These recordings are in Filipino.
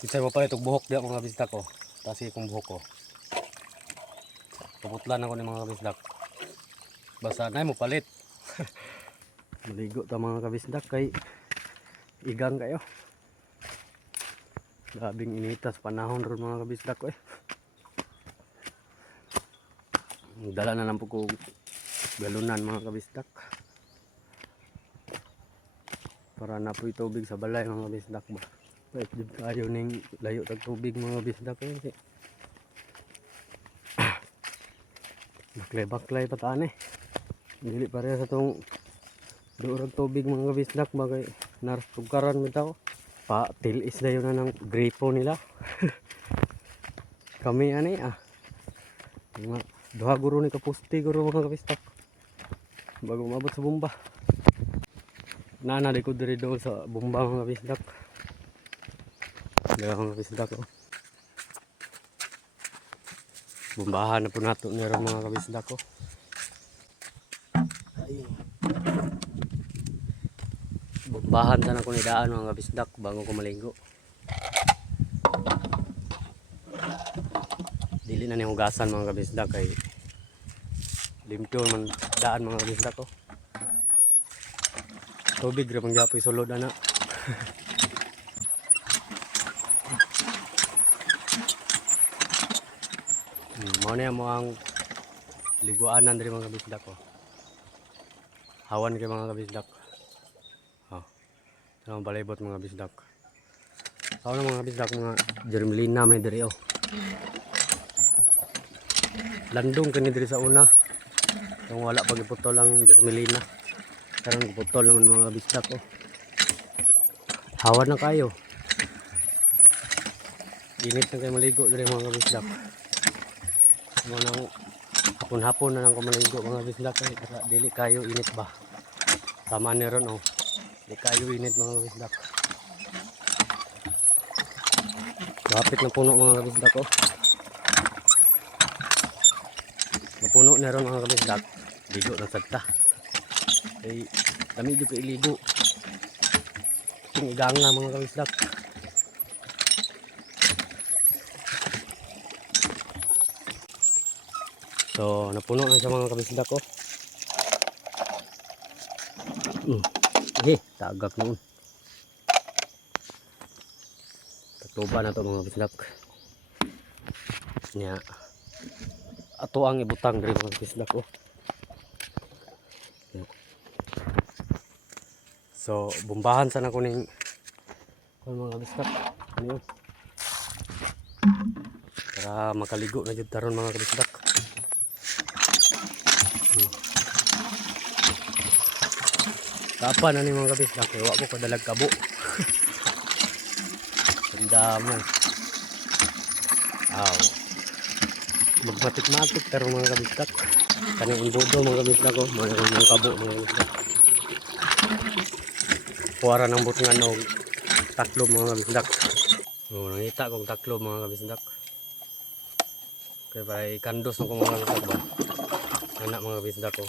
Isay mo pala itong buhok diya mga kabisdak ko. Tapos ikong buhok ko. Puputlan ako ni mga kabisdak. Basta na mo palit. Maligo ta mga kabisdak kay igang kayo. Labing initas panahon ron mga kabisdak ko eh. Dala na lang po ko galunan mga kabisdak. Para na po tubig sa balay mga kabisdak ba. Pwede dito tayo ning layo tag tubig mga kabisdak eh. Baklay pa taan eh. Dili pareha sa tong durag tubig mga kabisdak bagay narasugaran mo tao. Pa tilis na yun na ng gripo nila. Kami ani mga duha guro ni kapusti guro mga kabisdak. Bago mabot sa bomba. Nana di ko diri doon sa bomba mga kabisdak. Dala mga kabisdak oh. Bombahan na po nato nira mga kabisdak ko. Bombahan sana ko ni daan mga kabisdak bago ko maligo. Dili na ni hugasan mga kabisdak kay limpyo man daan mga kabisdak ko. Tubig ra pang gapoy sulod ana. Mao na mo ang liguanan diri mga kabisdak ko. Hawan kay mga kabisdak. Ang balibot mga bisdak. Ako na mga bisdak mga germelina may diri oh. Landong kani diri sa una. Kung wala pag iputol ang germelina. Karon iputol naman mga bisdak oh. Hawan na kayo. Init na kayo maligo diri mga bisdak. Mo nang hapon-hapon na lang ko maligo mga bisdak kay dili kayo init ba. Tama ni ron oh. Di kayo init mga kabisdak. Lapit na puno mga kabisdak ko. Napuno na ron mga kabisdak. Ligo na sagta. Ay dami di ko iligo. Ting igang na mga kabisdak. So napuno na sa mga kabisdak ko. Tagak noon. Tatuba na to mga bisdak. Nya ato ang ibutang diri mga bisdak oh. So bombahan sana ko ning mga bisdak. Ano yun? Para makaligo na jud taron mga bisdak. Kapan na ni mga kabisdak kaya wako kadalag kabo. Tanda mo. Magmatik-matik pero mga kabisdak. Kanang imbodo mga kabisdak ko. Mga kabo mga kabisdak. Puwara ng butingan o taklob mga kabisdak. Nangita kong taklob mga kabisdak. Kaya para ikandos ko mga kabisdak ba. Anak mga kabisdak ko.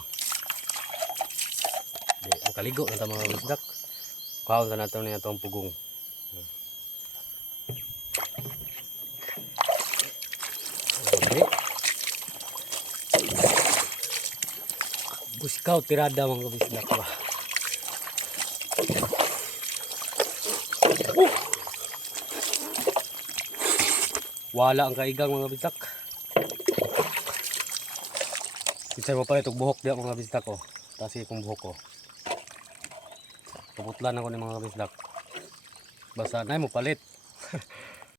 Kaligo na mga bisdak. Kaon sa nato niya itong pugong. Okay. Buskaw tirada mga bisdak ba. Wala ang kaigang mga bisdak. Isay mo pala itong buhok diya mga bisdak ko. Tapos ikong buhok ko. Puputlan ako ni mga kabisdak. Basta na mo palit.